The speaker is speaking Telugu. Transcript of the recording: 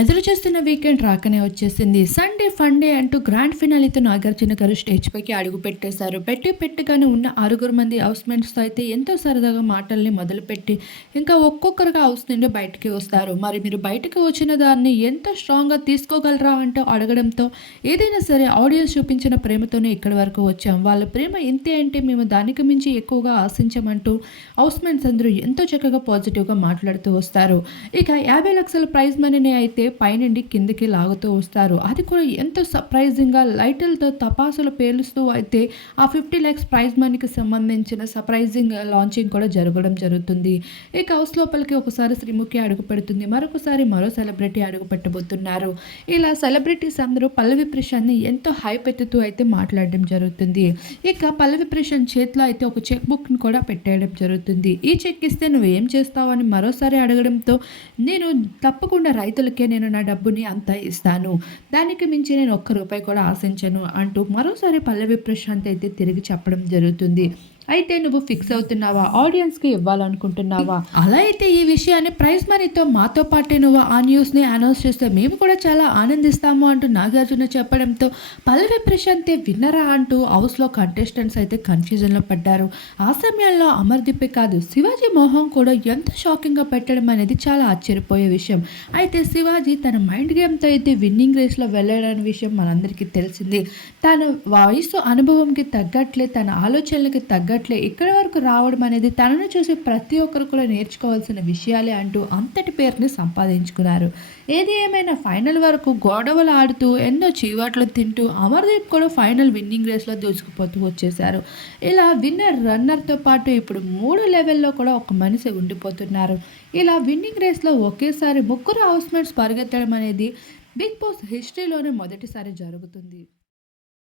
ఎదురు చేస్తున్న వీకెండ్ రాకనే వచ్చేసింది. సండే ఫండే అంటూ గ్రాండ్ ఫినాలితో నాగార్జున గారు స్టేజ్ పైకి అడుగు పెట్టేశారు. పెట్టి పెట్టగానే ఉన్న ఆరుగురు మంది హౌస్ అయితే ఎంతో సరదాగా మాటల్ని మొదలుపెట్టి ఇంకా ఒక్కొక్కరుగా హౌస్ నుండి బయటికి వస్తారు. మరి మీరు బయటకు వచ్చిన దాన్ని ఎంతో స్ట్రాంగ్గా తీసుకోగలరా అంటూ అడగడంతో ఏదైనా సరే ఆడియన్స్ చూపించిన ప్రేమతోనే ఇక్కడి వరకు వచ్చాం. వాళ్ళ ప్రేమ ఇంతే అంటే మేము దానికి మించి ఎక్కువగా ఆశించమంటూ హౌస్మెంట్స్ అందరూ ఎంతో చక్కగా పాజిటివ్గా మాట్లాడుతూ వస్తారు. ఇక యాభై లక్షల ప్రైజ్ మనీని అయితే పైనుండి కిందకి లాగుతూ వస్తారు. అది కూడా ఎంతో సర్ప్రైజింగ్గా లైట్లతో తపాసులు పేలుస్తూ అయితే ఆ ఫిఫ్టీ ల్యాక్స్ ప్రైజ్ మనీకి సంబంధించిన సర్ప్రైజింగ్ లాంచింగ్ కూడా జరగడం జరుగుతుంది. ఇక హౌస్ లోపలికి ఒకసారి శ్రీముఖి అడుగు పెడుతుంది. మరొకసారి మరో సెలబ్రిటీ అడుగు పెట్టబోతున్నారు. ఇలా సెలబ్రిటీస్ అందరూ పల్లవి ప్రశాంత్ని ఎంతో హైప్ ఎత్తుతూ అయితే మాట్లాడడం జరుగుతుంది. ఇక పల్లవి ప్రశాంత్ చేతిలో అయితే ఒక చెక్ బుక్ని కూడా పెట్టేయడం జరుగుతుంది. ఈ చెక్ ఇస్తే నువ్వు ఏం చేస్తావు అని మరోసారి అడగడంతో నేను తప్పకుండా రైతులకే నేను నేను నా డబ్బుని అంతా ఇస్తాను. దానికి మించి నేను ఒక్క రూపాయి కూడా ఆశించను అంటూ మరోసారి పల్లవి ప్రశాంత్ అయితే తిరిగి చెప్పడం జరుగుతుంది. అయితే నువ్వు ఫిక్స్ అవుతున్నావా? ఆడియన్స్కి ఇవ్వాలనుకుంటున్నావా? అలా అయితే ఈ విషయాన్ని ప్రైజ్ మనీతో మాతో పాటే నువ్వు ఆ న్యూస్ని అనౌన్స్ చేస్తే మేము కూడా చాలా ఆనందిస్తాము అంటూ నాగార్జున చెప్పడంతో పల్లవి ప్రశాంతే విన్నరా అంటూ హౌస్లో కంటెస్టెంట్స్ అయితే కన్ఫ్యూజన్లో పడ్డారు. ఆ సమయంలో అమర్దీపే కాదు శివాజీ మోహన్ కూడా ఎంత షాకింగ్గా పెట్టడం అనేది చాలా ఆశ్చర్యపోయే విషయం. అయితే శివాజీ తన మైండ్ గేమ్తో అయితే విన్నింగ్ రేస్లో వెళ్ళాడనే విషయం మనందరికీ తెలిసింది. తన వయసు అనుభవంకి తగ్గట్లే తన ఆలోచనలకి మొదట్లో ఇక్కడి వరకు రావడం అనేది తనను చూసి ప్రతి ఒక్కరు కూడా నేర్చుకోవాల్సిన విషయాలే అంటూ అంతటి పేరుని సంపాదించుకున్నారు. ఏది ఏమైనా ఫైనల్ వరకు గొడవలు ఆడుతూ ఎన్నో చీవాట్లు తింటూ అమర్దీప్ కూడా ఫైనల్ విన్నింగ్ రేస్లో దూసుకుపోతూ వచ్చేశారు. ఇలా విన్నర్ రన్నర్తో పాటు ఇప్పుడు మూడు లెవెల్లో కూడా ఒక మనిషి ఉండిపోతున్నారు. ఇలా విన్నింగ్ రేస్లో ఒకేసారి ముగ్గురు హౌస్మేట్స్ పరిగెత్తడం అనేది బిగ్ బాస్ హిస్టరీలోనే మొదటిసారి జరుగుతుంది.